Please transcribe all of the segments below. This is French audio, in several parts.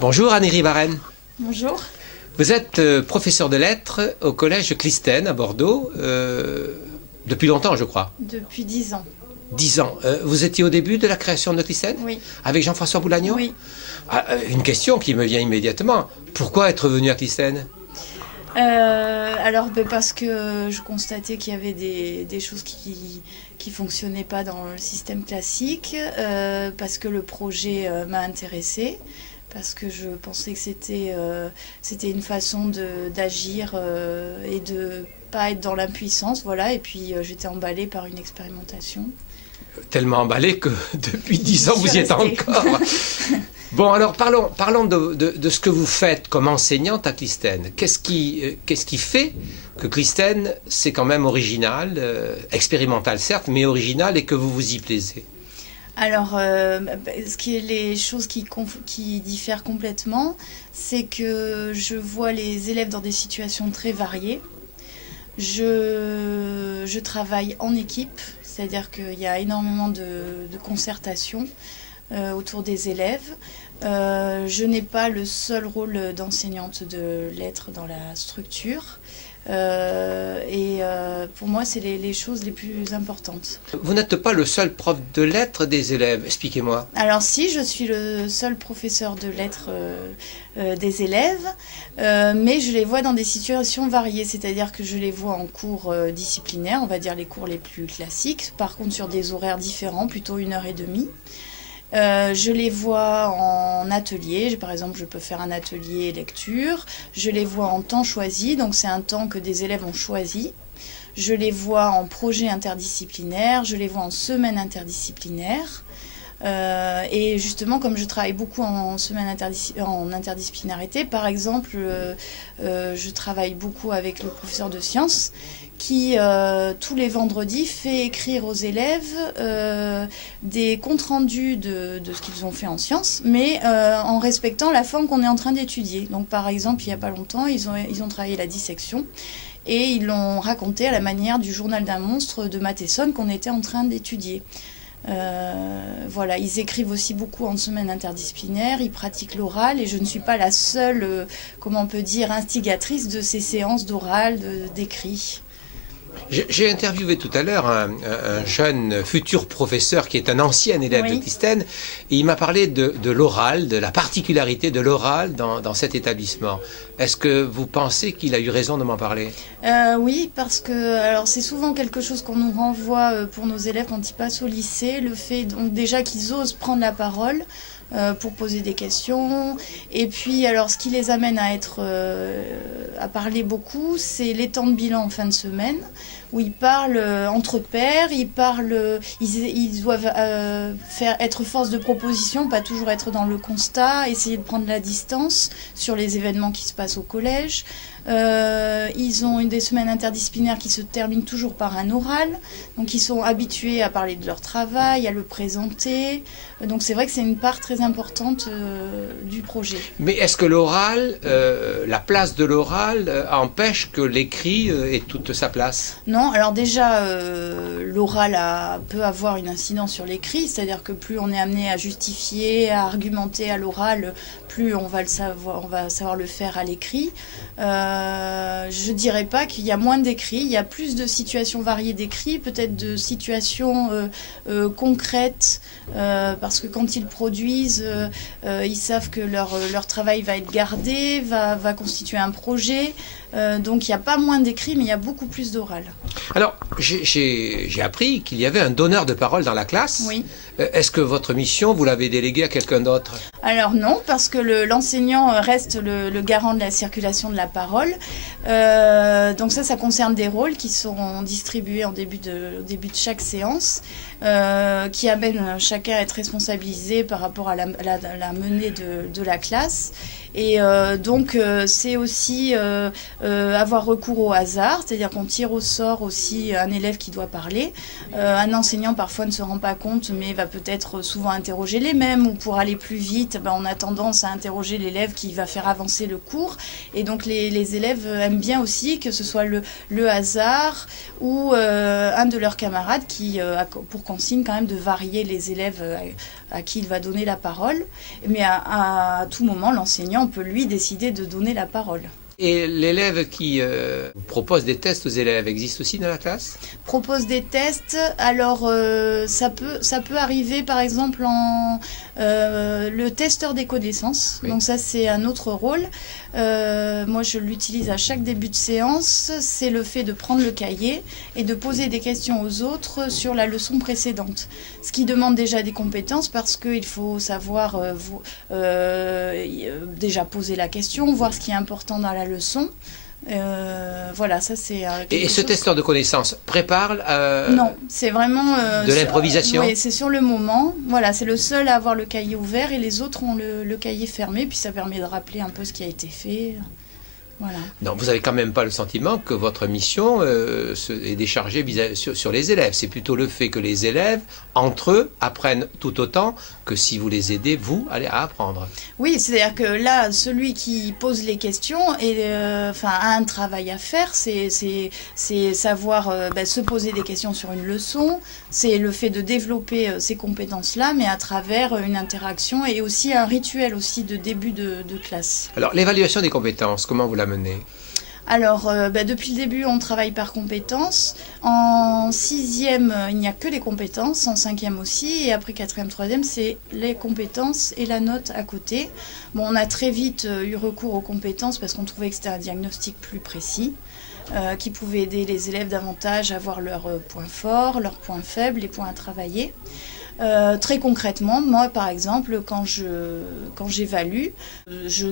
Bonjour Annie Rivaren. Bonjour. Vous êtes professeur de lettres au collège Clisthène à Bordeaux, depuis longtemps je crois. Depuis 10 ans. 10 ans. Vous étiez au début de la création de Clisthène? Oui. Avec Jean-François Boulagnon? Oui. Une question qui me vient immédiatement. Pourquoi être venu à Clisthène? Parce que je constatais qu'il y avait des choses qui fonctionnaient pas dans le système classique, parce que le projet m'a intéressée, parce que je pensais que c'était une façon d'agir et de pas être dans l'impuissance, voilà. Et puis j'étais emballée par une expérimentation. Tellement emballé que depuis 10 ans vous y êtes encore. Bon, alors parlons de ce que vous faites comme enseignante à Clisthène. Qu'est-ce qui fait que Clisthène, c'est quand même original, expérimental certes, mais original, et que vous vous y plaisez? Alors, les choses qui diffèrent complètement, c'est que je vois les élèves dans des situations très variées. Je travaille en équipe, c'est-à-dire qu'il y a énormément de concertation autour des élèves. Je n'ai pas le seul rôle d'enseignante de lettres dans la structure. Pour moi, c'est les choses les plus importantes. Vous n'êtes pas le seul prof de lettres des élèves, expliquez-moi. Alors si, je suis le seul professeur de lettres des élèves, mais je les vois dans des situations variées, c'est-à-dire que je les vois en cours disciplinaires, on va dire les cours les plus classiques, par contre sur des horaires différents, plutôt 1h30. Je les vois en atelier, par exemple je peux faire un atelier lecture, je les vois en temps choisi, donc c'est un temps que des élèves ont choisi, je les vois en projet interdisciplinaire, je les vois en semaine interdisciplinaire, et justement comme je travaille beaucoup en semaine en interdisciplinarité, par exemple je travaille beaucoup avec le professeur de sciences qui, tous les vendredis, fait écrire aux élèves des comptes rendus de ce qu'ils ont fait en sciences, mais en respectant la forme qu'on est en train d'étudier. Donc par exemple, il n'y a pas longtemps, ils ont travaillé la dissection, et ils l'ont raconté à la manière du journal d'un monstre de Matheson qu'on était en train d'étudier. Voilà, ils écrivent aussi beaucoup en semaine interdisciplinaire, ils pratiquent l'oral, et je ne suis pas la seule, comment on peut dire, instigatrice de ces séances d'oral, d'écrit. J'ai interviewé tout à l'heure un jeune futur professeur qui est un ancien élève de Clisthène, et il m'a parlé de l'oral, de la particularité de l'oral dans cet établissement. Est-ce que vous pensez qu'il a eu raison de m'en parler? Oui, parce que alors c'est souvent quelque chose qu'on nous renvoie pour nos élèves quand ils passent au lycée, le fait donc déjà qu'ils osent prendre la parole pour poser des questions. Et puis alors ce qui les amène à parler beaucoup, c'est les temps de bilan en fin de semaine, où ils parlent entre pairs, ils doivent être force de proposition, pas toujours être dans le constat, essayer de prendre la distance sur les événements qui se passent au collège. Ils ont des semaines interdisciplinaires qui se terminent toujours par un oral, donc ils sont habitués à parler de leur travail, à le présenter, donc c'est vrai que c'est une part très importante du projet. Mais est-ce que l'oral, la place de l'oral empêche que l'écrit ait toute sa place? Non, alors déjà l'oral peut avoir une incidence sur l'écrit, c'est-à-dire que plus on est amené à justifier, à argumenter à l'oral, plus on va savoir le faire à l'écrit. Je dirais pas qu'il y a moins d'écrits, il y a plus de situations variées d'écrits, peut-être de situations concrètes, parce que quand ils produisent, ils savent que leur travail va être gardé, va constituer un projet, donc il n'y a pas moins d'écrits, mais il y a beaucoup plus d'oral. Alors, j'ai appris qu'il y avait un donneur de parole dans la classe. Oui. Est-ce que votre mission, vous l'avez déléguée à quelqu'un d'autre? Alors non, parce que l'enseignant reste le garant de la circulation de la parole. Donc ça concerne des rôles qui seront distribués au début de chaque séance, qui amènent chacun à être responsabilisé par rapport à la menée de la classe. Et donc c'est aussi avoir recours au hasard, c'est-à-dire qu'on tire au sort aussi un élève qui doit parler. Un enseignant parfois ne se rend pas compte, mais va peut-être souvent interroger les mêmes, ou pour aller plus vite vite, on a tendance à interroger l'élève qui va faire avancer le cours. Et donc les élèves aiment bien aussi que ce soit le hasard ou un de leurs camarades qui a pour consigne quand même de varier les élèves à qui il va donner la parole. Mais à tout moment, l'enseignant peut lui décider de donner la parole. Et l'élève qui propose des tests aux élèves existe aussi dans la classe? Propose des tests, alors ça peut arriver par exemple en le testeur des connaissances, oui. Donc ça c'est un autre rôle. Moi je l'utilise à chaque début de séance, c'est le fait de prendre le cahier et de poser des questions aux autres sur la leçon précédente. Ce qui demande déjà des compétences parce qu'il faut savoir déjà poser la question, voir ce qui est important dans la leçon. Voilà, ça c'est. Et ce testeur de connaissances prépare Non, c'est vraiment de l'improvisation. Oui, c'est sur le moment. Voilà, c'est le seul à avoir le cahier ouvert et les autres ont le cahier fermé. Puis ça permet de rappeler un peu ce qui a été fait. Voilà. Non, vous n'avez quand même pas le sentiment que votre mission est déchargée sur les élèves. C'est plutôt le fait que les élèves, entre eux, apprennent tout autant que si vous les aidez, vous, à apprendre. Oui, c'est-à-dire que là, celui qui pose les questions a un travail à faire, c'est savoir se poser des questions sur une leçon, c'est le fait de développer ces compétences-là, mais à travers une interaction et aussi un rituel aussi de début de classe. Alors, l'évaluation des compétences, comment vous la menez ? Alors, depuis le début, on travaille par compétences. En 6e, il n'y a que les compétences. En 5e aussi. Et après 4e, 3e, c'est les compétences et la note à côté. Bon, on a très vite eu recours aux compétences parce qu'on trouvait que c'était un diagnostic plus précis, qui pouvait aider les élèves davantage à voir leurs points forts, leurs points faibles, les points à travailler. Très concrètement, moi par exemple, quand j'évalue, je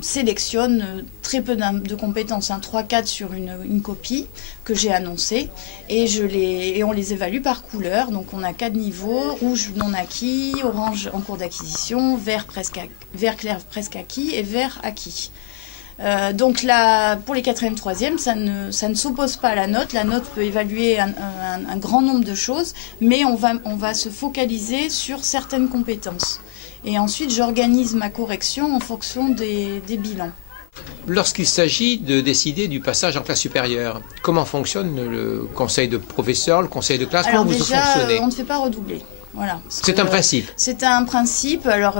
sélectionne très peu de compétences, 3-4 sur une copie que j'ai annoncée, et on les évalue par couleur. Donc on a 4 niveaux: rouge non acquis, orange en cours d'acquisition, vert clair presque acquis et vert acquis. Donc là, pour les 4e, 3e, ça ne s'oppose pas à la note. La note peut évaluer un grand nombre de choses, mais on va se focaliser sur certaines compétences. Et ensuite, j'organise ma correction en fonction des bilans. Lorsqu'il s'agit de décider du passage en classe supérieure, comment fonctionne le conseil de professeurs, le conseil de classe? Alors comment déjà, vous fonctionnez? on ne fait pas redoubler. Voilà, c'est un principe. C'est un principe. Alors,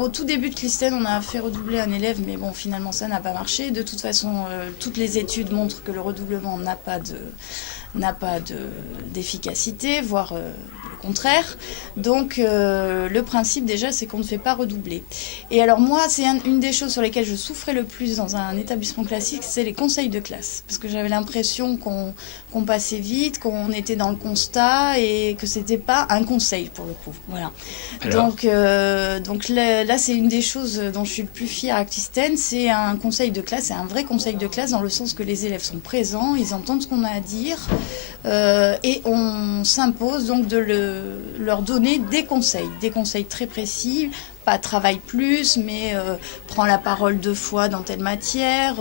au tout début de Clistène, on a fait redoubler un élève, mais bon, finalement, ça n'a pas marché. De toute façon, toutes les études montrent que le redoublement n'a pas d'efficacité, voire le contraire. Donc, le principe, déjà, c'est qu'on ne fait pas redoubler. Et alors, moi, c'est une des choses sur lesquelles je souffrais le plus dans un établissement classique, c'est les conseils de classe. Parce que j'avais l'impression qu'on passait vite, qu'on était dans le constat et que c'était pas un conseil pour le coup. Voilà. Donc là, c'est une des choses dont je suis le plus fière à Clistène, c'est un conseil de classe, c'est un vrai conseil de classe dans le sens que les élèves sont présents, ils entendent ce qu'on a à dire et on s'impose donc de leur donner des conseils très précis. Pas travaille plus, mais prends la parole 2 fois dans telle matière,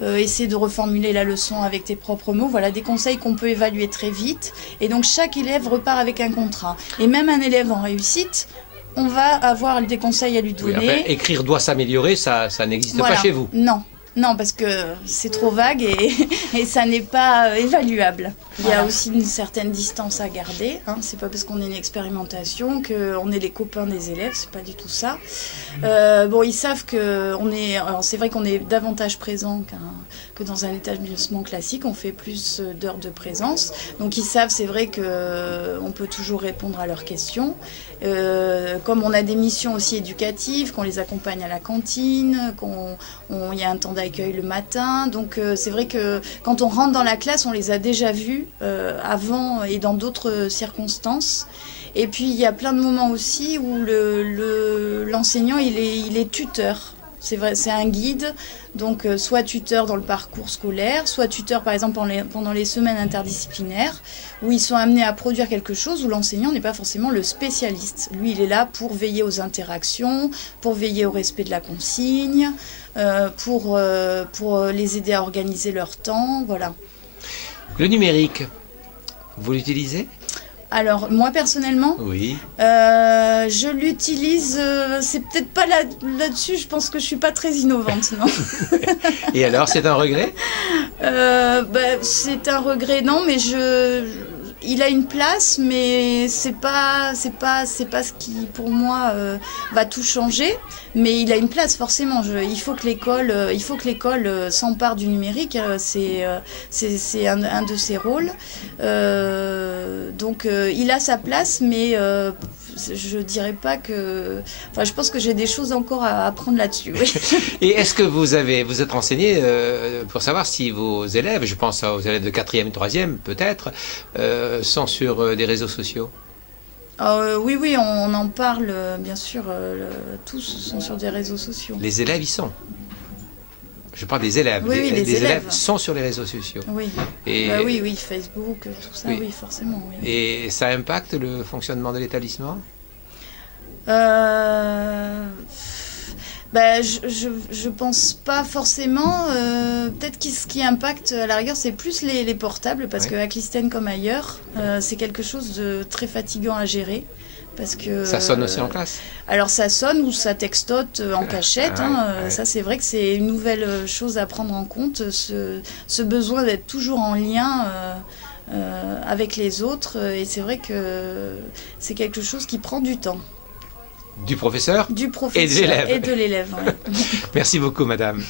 essaie de reformuler la leçon avec tes propres mots. Voilà, des conseils qu'on peut évaluer très vite. Et donc chaque élève repart avec un contrat. Et même un élève en réussite, on va avoir des conseils à lui donner. Oui, enfin, écrire doit s'améliorer, ça n'existe voilà. pas chez vous. Non, parce que c'est trop vague et ça n'est pas évaluable. Il y a aussi une certaine distance à garder. C'est pas parce qu'on est une expérimentation qu'on est les copains des élèves, c'est pas du tout ça. Ils savent alors c'est vrai qu'on est davantage présent que dans un établissement classique. On fait plus d'heures de présence. Donc ils savent, c'est vrai qu'on peut toujours répondre à leurs questions. Comme on a des missions aussi éducatives, qu'on les accompagne à la cantine, il y a un temps d'accueil le matin. Donc c'est vrai que quand on rentre dans la classe, on les a déjà vus avant et dans d'autres circonstances. Et puis il y a plein de moments aussi où l'enseignant il est tuteur. C'est vrai, c'est un guide, donc soit tuteur dans le parcours scolaire, soit tuteur par exemple pendant les semaines interdisciplinaires, où ils sont amenés à produire quelque chose où l'enseignant n'est pas forcément le spécialiste. Lui, il est là pour veiller aux interactions, pour veiller au respect de la consigne, pour les aider à organiser leur temps, voilà. Le numérique, vous l'utilisez ? Alors, moi personnellement, Oui. je l'utilise, c'est peut-être pas là-dessus, je pense que je suis pas très innovante, non. Et alors, c'est un regret? C'est un regret, non, mais il a une place, mais c'est pas ce qui, pour moi, va tout changer. Mais il a une place, forcément. Il faut que l'école s'empare du numérique. C'est un de ses rôles. Donc, il a sa place, mais je dirais pas que. Enfin, je pense que j'ai des choses encore à apprendre là-dessus. Oui. Et est-ce que vous êtes renseigné pour savoir si vos élèves, je pense aux élèves de 4e et 3e peut-être, sont sur des réseaux sociaux? Oui, on en parle, bien sûr. Tous sont sur des réseaux sociaux. Les élèves y sont. Je parle des élèves. Oui, les les élèves sont sur les réseaux sociaux. Oui. Et, oui, Facebook, tout ça, oui, forcément. Oui. Et ça impacte le fonctionnement de l'établissement? Je pense pas forcément. Peut-être que ce qui impacte à la rigueur, c'est plus les portables, parce que à Clistène comme ailleurs, c'est quelque chose de très fatigant à gérer. Parce que, ça sonne aussi en classe? Alors ça sonne ou ça textote en cachette. Ça, c'est vrai que c'est une nouvelle chose à prendre en compte, ce besoin d'être toujours en lien avec les autres. Et c'est vrai que c'est quelque chose qui prend du temps. Du professeur? Du professeur et de l'élève. Et de l'élève, oui. Merci beaucoup, madame.